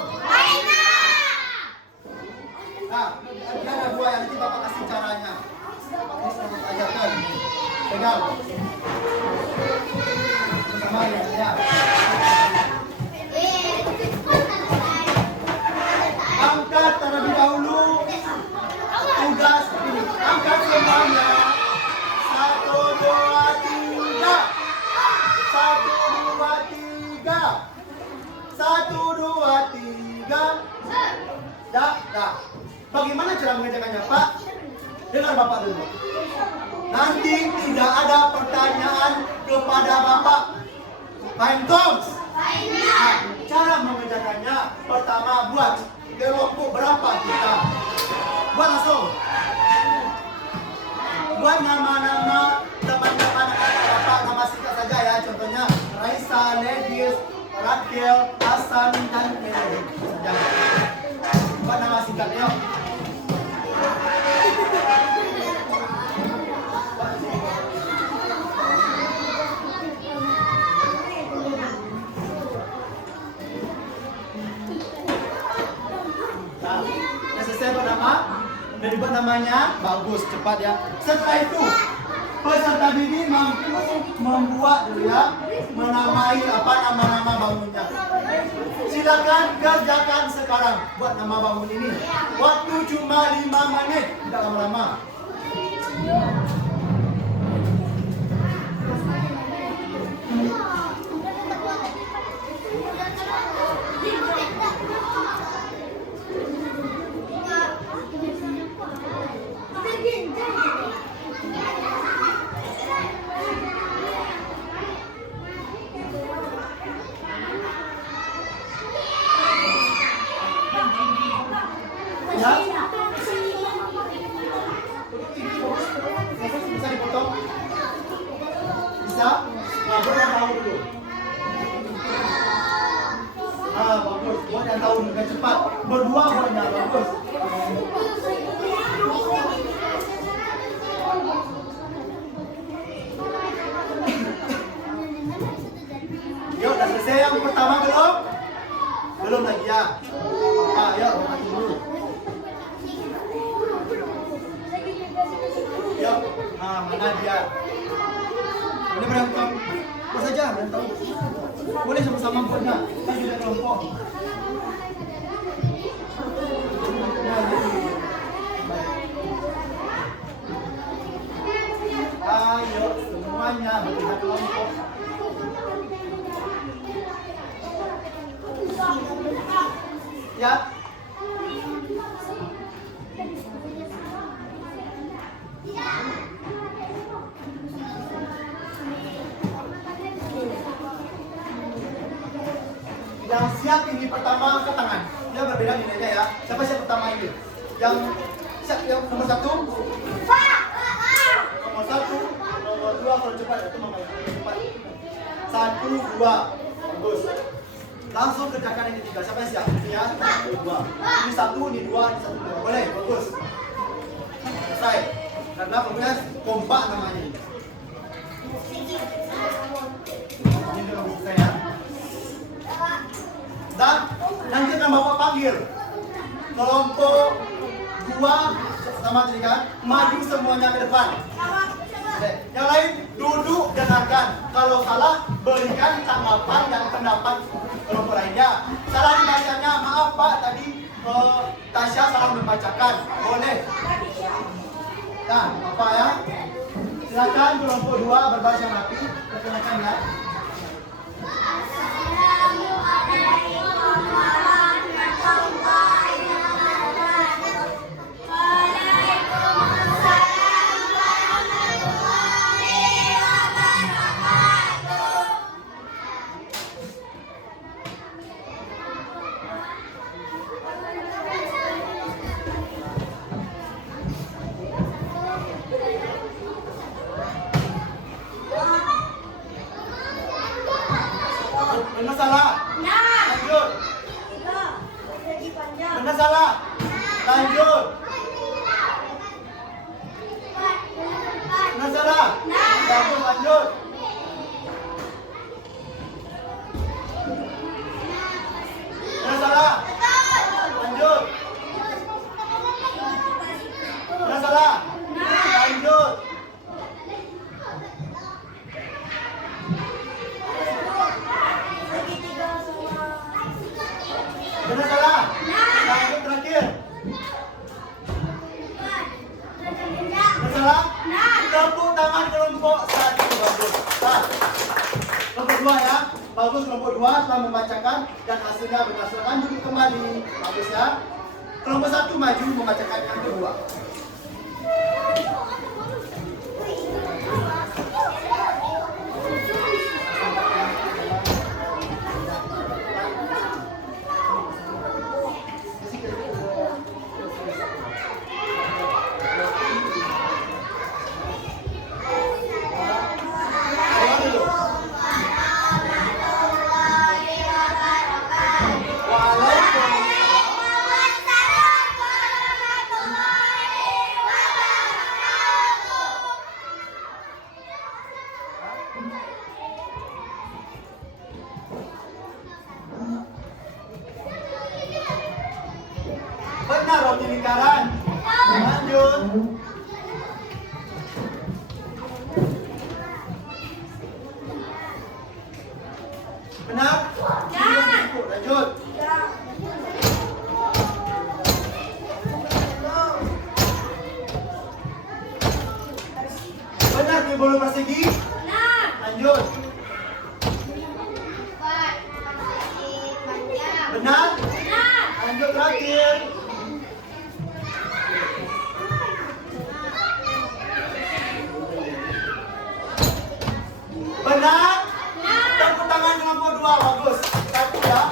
Nah, dia ada dua yang nanti Bapak kasih caranya. Ini saya ajarkan. Pegang. Sama ya. Angkat terlebih dahulu tugas ini. Angkat semuanya. 1, 2, 3. 1, 2, 3. 1, 2, 3. Dah. Bagaimana cara mengerjakannya, Pak? Dengar Bapak dulu. Nanti tidak ada pertanyaan kepada Bapak. Paham, Tom? Nah, cara mengerjakannya, pertama buat kelompok berapa kita. Buat langsung. Buat nama-nama teman-teman Bapak, nama singkat saja ya. Contohnya Raisa, Ledis, Rakel, Hasan, dan Melody. Buat nama singkat ya. Selesai buat nama, dan dibuat namanya bagus, cepat ya. Setelah itu peserta didik mampu membuat dulu ya, menamai apa nama-nama bangunnya. Silakan kerjakan sekarang buat nama bangun ini. Waktu cuma 5 menit, tidak lama-lama. Ya. Bisa dipotong? Bisa? Nah, buat yang tahu dulu. Ah, bagus. Buat yang tahu juga cepat. Berdua buatnya, bagus. Yuk, udah selesai yang pertama belum? Belum lagi ya? Ayo, mati dulu. Yuk, nah mana dia? Ini berantem. Apa saja berantem. Boleh sama-sama buatnya. Kita juga kelompok. Ayo, semuanya berpihak kelompok. Ya. Yang siap ini pertama angkat tangan. Dia berbeda nilainya ya. Siapa pertama ini? Yang siap yang nomor 1? Nomor 1, nomor 2 kalau cepat itu mama yang cepat. 1, 2. Bagus. Langsung kerjakan yang ketiga. Siapa yang siap? Ini ya, 1, 2. Ini 1, ini 2, ini 1, 2. Boleh, bagus. Selesai. Karena pokoknya kompak namanya. Ini udah selesai ya. Dan nanti akan Bapak panggil kelompok 2 sama tadi kan, maju semuanya ke depan. Yang lain duduk dengarkan. Kalau salah berikan tanggapan dan pendapat kelompok lainnya. Salah dibacanya, maaf Pak tadi Tasya salah membacakan. Boleh. Nah, apa ya? Silakan kelompok 2 berbaris yang rapi. Perkenalkan ya. Benar salah. Enam. Lanjut. Tiga. Persegi panjang. Benar salah. Lanjut. Empat. Empat. Benar salah. Bagus, lanjut. Benar salah. Lanjut. Benar salah. Lanjut. Segitiga sama. Benar salah. Lanjut terakhir. Benar salah. Tepuk tangan kelompok 1. Bagus. Nah, kelompok 2 ya. Bagus kelompok 2 telah membacakan dan hasilnya berdasarkan duduk kembali. Bagus ya. Kelompok 1 maju membacakan yang kedua. Benar roti lingkaran. Lanjut. Benar? Lanjut. Benar di bulu persegi. Lanjut. Benar? Lanjut terakhir. Benar? Tepuk tangan kelompok 2. Bagus. 1 ya.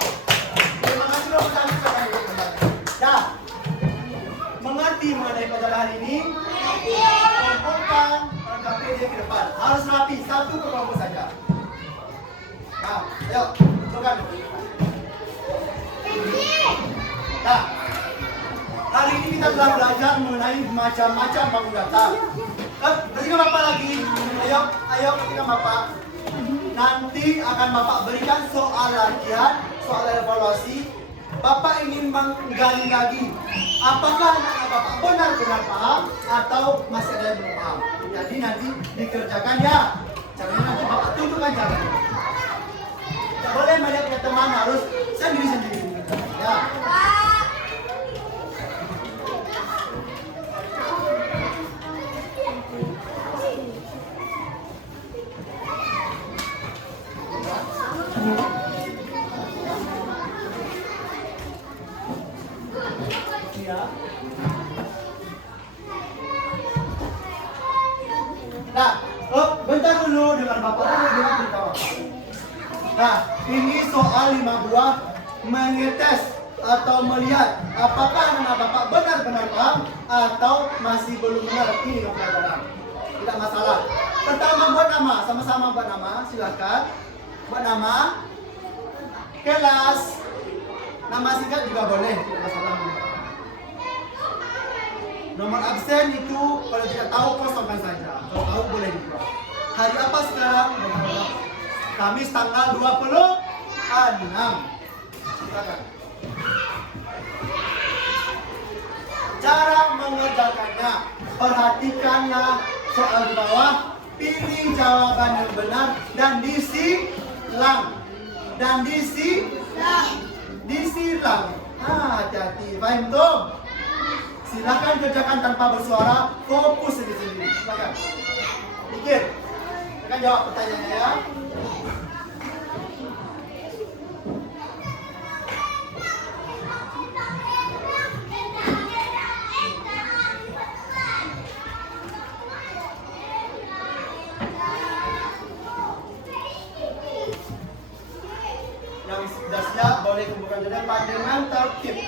Terima kasih kelompok 1. Dah. Mengerti mengenai pelajaran hari ini? Kumpulkan lengkapi dia ke depan. Harus rapi. 1 per kelompok saja. Nah, ayo. Bukan. Nah, hari ini kita telah belajar mengenai macam-macam bangun data. Ketika Bapak lagi, ayo ketika Bapak nanti akan Bapak berikan soal latihan, soal evaluasi. Bapak ingin menggali lagi, apakah anak Bapak benar-benar paham atau masih ada yang belum paham. Jadi nanti dikerjakan ya. Caranya nanti Bapak tunjukkan caranya. Tidak boleh melihat ke teman, harus sendiri-sendiri. Ya. Nah, bentar dulu dengan Bapak dulu dengan beritahu. Nah, ini soal 5 buah mengetes atau melihat apakah anak Bapak benar-benar paham atau masih belum mengerti dengan pelajaran. Tidak masalah. Pertama buat nama, sama-sama buat nama, silakan. Buat nama, kelas, nama singkat juga boleh, tidak masalah. Nomor absen itu kalau tidak tahu kosongkan saja. Kalau tahu boleh dibuat. Hari apa sekarang? Kamis tanggal 26. Silakan. Cara mengerjakannya, perhatikanlah soal di bawah, pilih jawaban yang benar dan disilang. Disilang. Hati-hati, paham tuh? Silakan kerjakan tanpa bersuara, fokus sendiri-sendiri. Silakan. Pikir. Silakan jawab pertanyaannya ya. Yang sudah siap boleh kumpulkan jadwal dengan tertib.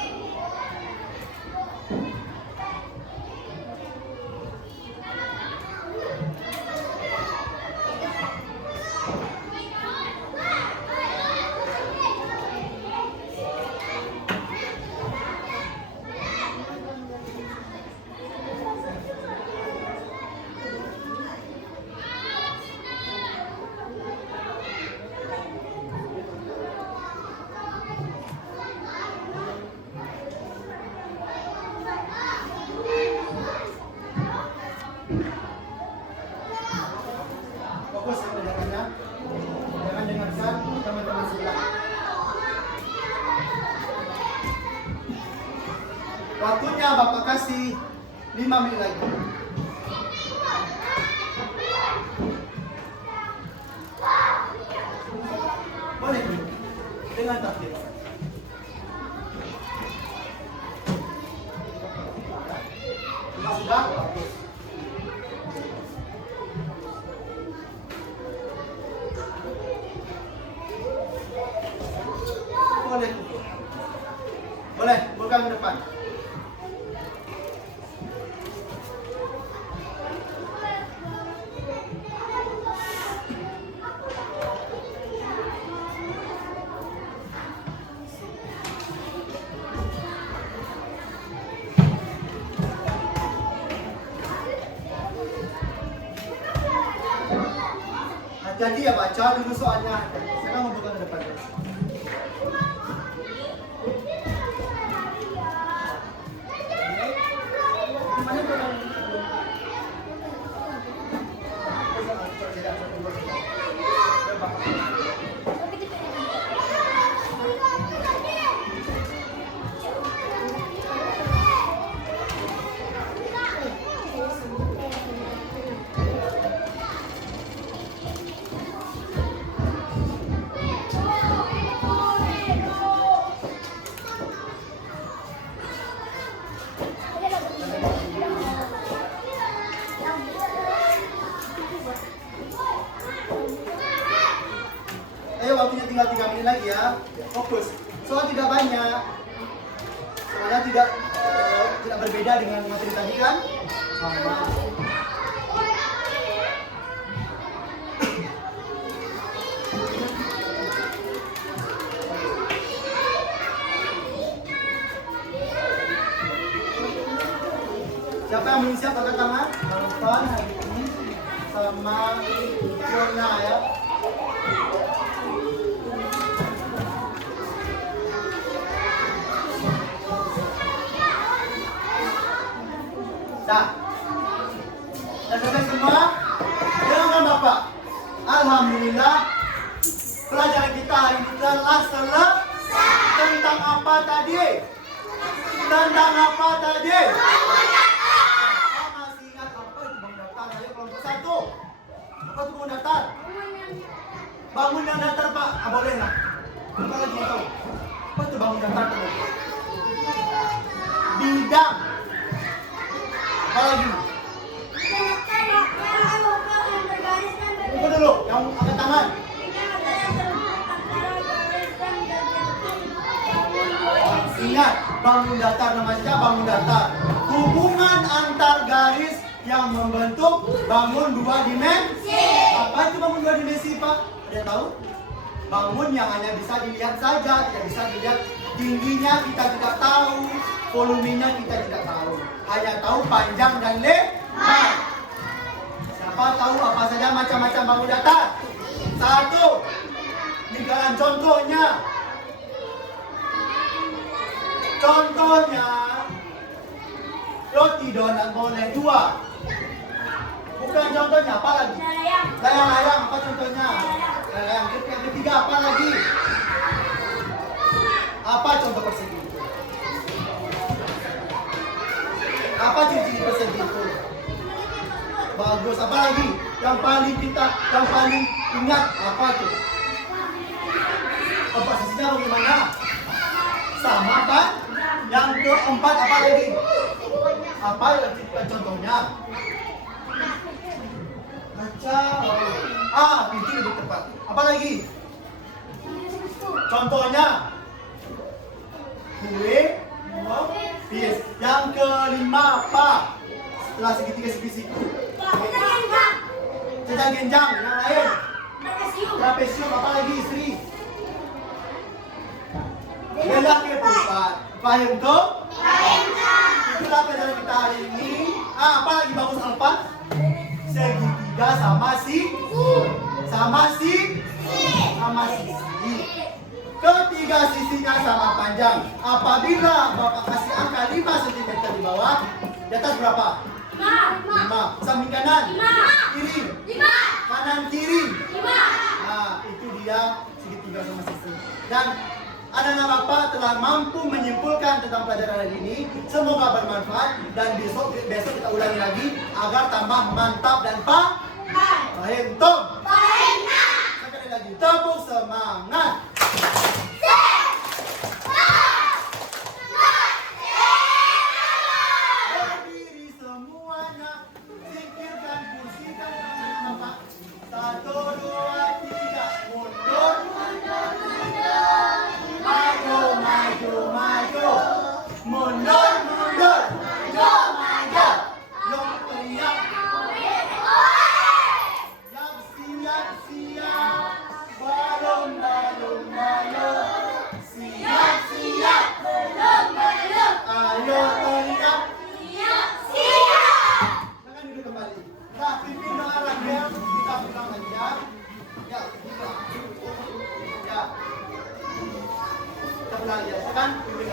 Waktunya Bapak kasih 5 menit lagi. Boleh duduk. Dengan tertib. Sudah? Bagus. Boleh duduk. Boleh, bukan ke depan. Hati-hati ya baca dulu soalnya. Sekarang mau buka ke depan. Ayo waktunya tinggal 3 menit lagi ya. Fokus. Soal tidak banyak. Soalnya tidak berbeda dengan materi tadi kan? Sama. Siapa yang belum siap angkat tangan? Bang hari ini sama Fiona ya. Dah. Dah selesai semua? Dengarkan Bapak. Alhamdulillah pelajaran kita hari ini telah selesai. Tentang apa tadi? Tentang apa tadi? Masih ingat apa itu bangun datar? Ayo kelompok 1. Apa itu bangun datar? Bangun yang datar Pak. Boleh lah. Apa lagi yang tahu? Apa itu bangun datar tadi? Bidang. Apa lagi? Tunggu dulu, yang angkat tangan. Ingat, bangun datar namanya bangun datar. Hubungan antar garis yang membentuk bangun 2 dimensi. Apa itu bangun 2 dimensi, Pak? Ada tahu? Bangun yang hanya bisa dilihat saja, tidak bisa dilihat tingginya kita tidak tahu, volumenya kita tidak tahu. Hanya tahu panjang dan lebar. Siapa tahu apa saja macam-macam bangun datar? 1. Lingkaran contohnya. Contohnya roti donat boleh 2. Bukan contohnya, apa lagi? Layang-layang, apa contohnya? Layang. Yang ketiga apa lagi? Apa contoh persegi? Apa ciri-ciri persegi itu? Bagus. Apa lagi? Yang paling ingat apa tuh? Posisinya bagaimana? Sama kan? Yang keempat apa lagi? Apa contohnya? Baca. Itu lebih tepat. Apa lagi? Contohnya? Kue. Yes. Yang kelima apa? Setelah segitiga segisiku. Cecah genjang. Yang lain? Trapesium. Apa lagi? Istri. Lelaki perempuan. Paham tuh? Itulah pelajaran kita hari ini. Apa lagi bagus apa? Segitiga sama sisi. Ketiga sisinya sama panjang. Apabila Bapak kasih angka 5 cm di bawah, di atas berapa? 5. Samping kanan? Kiri? Kanan kiri? Nah, itu dia segitiga sama sisi. Dan Anak-anak Bapak telah mampu menyimpulkan tentang pelajaran hari ini. Semoga bermanfaat dan besok kita ulangi lagi agar tambah mantap dan paham. Tom. Sekali lagi tepuk semangat. Berdiri semuanya, singkirkan kursikan anak-anak Bapak. 1, 2, 3, mundur. Maju, maju, maju. Mundur, mundur. Maju. Yang teriak. Yang siap, siap. Balon, balon, balon. Siap, siap. Ayo teriak. Jangan duduk kembali. Nah, pimpin mengarah ya. Kita pulang lagi ya. Ya, kita. Ya. Kita pulang ya. Kan? Pimpin.